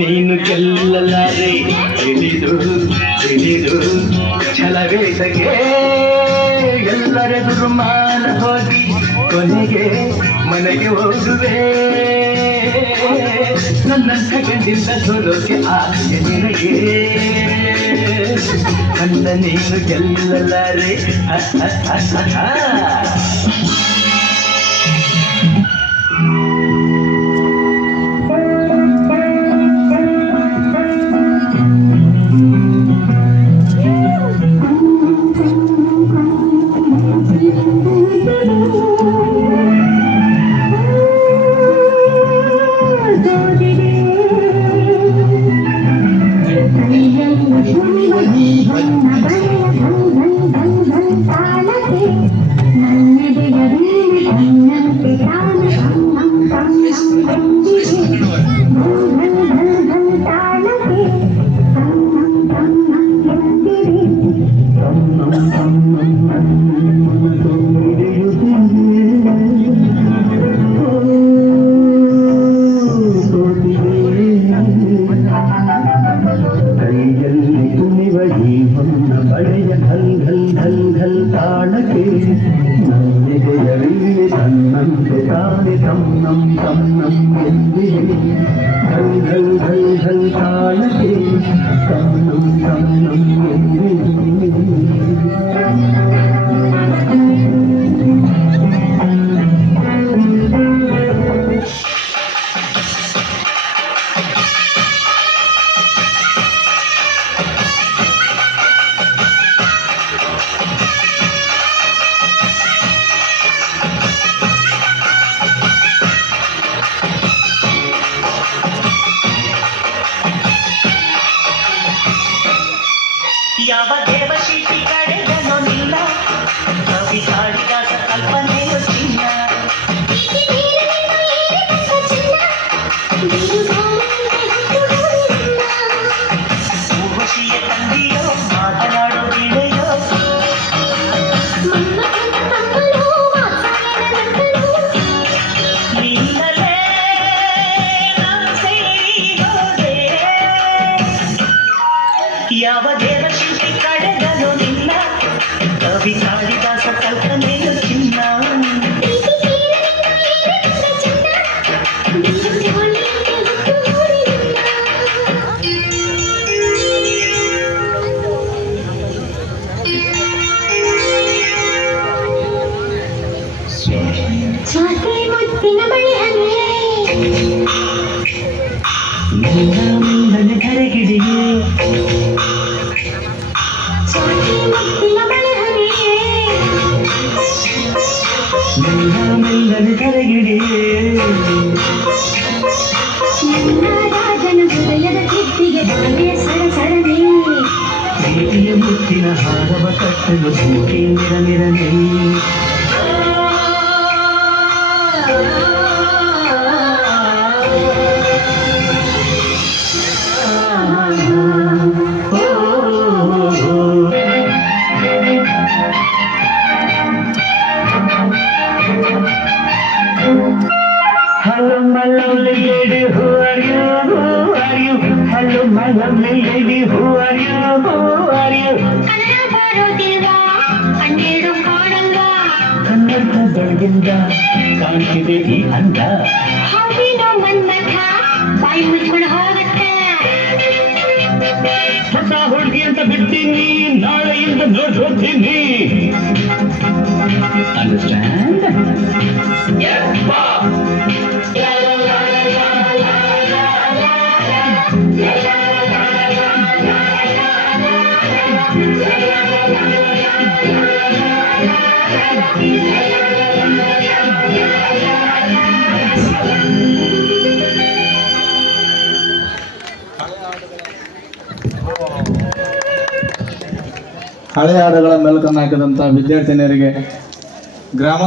ನೀನು ಗೆಲ್ಲಲಾರೆ ತಿಳಿದು ತಿಳಿದು ಛಲವೇಸಗೆ ಎಲ್ಲರೆದುರು ಮಾನ ಹೋಗಿ ಕೊನೆಗೆ ಮನೆಗೆ ಹೋಗುವೆ ನನ್ನಂಥ ಗಂಡಿಂದ ಸೋಲೋಕೆ ಆಸೆ ನಿನಗೆ ನನ್ನ ನೀನು ಗೆಲ್ಲಲಾರೆ ಯಾವ ದೇವಶಿಲ್ಪಿ ಕಡೆಗನೋ ನಿಲ್ಲ ಕವಿ ಕಾಳಿದಾಸ ಕಲ್ಪನೆಯು ಚಿನ್ನ ಊರ್ವಶಿಯ ತಂದೆಯೋ ಮಾತನಾಡೋ ಗಿಳೆಯೋ ನಿನ್ನಲೇ ಸೇರಿ ಹೋದೆ ಯಾವ ದೇವಶಿಲ್ಪಿ ಕಡೆಗನೋ ನಿಲ್ಲ ಕವಿ ಕಾಳಿದಾಸ ಕಲ್ಪನೆಯು ಚಿನ್ನ ಮೆಲ್ಲನೆ ಕರೆಗಿಡಿಯೇ ಮೆಲ್ಲನೆ ಕರೆಗಿಡಿಯೇ ರಾಜನು ಹೃದಯದ ಕಿಟ್ಟಿಗೆ ಬಾಳೆ ಸರಸರನೆ ಪ್ರೀತಿಯ ಮುತ್ತಿನ ಹಾರವ ಕಟ್ಟಲು ಭೂಮಿ ನಿರನಿರನೆ Hello, my lovely lady, who are you? Who are you? Hello, my lovely lady, who are you? Who are you? Kannada ಬರೋದಿಲ್ವಾ ಕಣ್ಣೀರು ಕಾಣಲ್ವಾ ಕನ್ನಡದೊಳಗಿಂದ ಕಾಣ್ತಿದೆ ಈ ಅಂದ ಹಾವಿನ ಮನ್ಮಥ ಬಾಯಿ ಮುಚ್ಕೊಂಡು ಹೋಗುತ್ತೆ ಹೊಸ ಹುಡುಗಿ ಅಂತ ಬಿಡ್ತೀನಿ ನಾಳೆಯಿಂದ ನೋಡ್ತೀನಿ ಅಂಡರ್ಸ್ಟ್ಯಾಂಡ್ ಹಳೆ ಹಾಡುಗಳ ಮೆಲುಕನ್ನು ಹಾಕಿದಂಥ ವಿದ್ಯಾರ್ಥಿನಿಯರಿಗೆ ಗ್ರಾಮ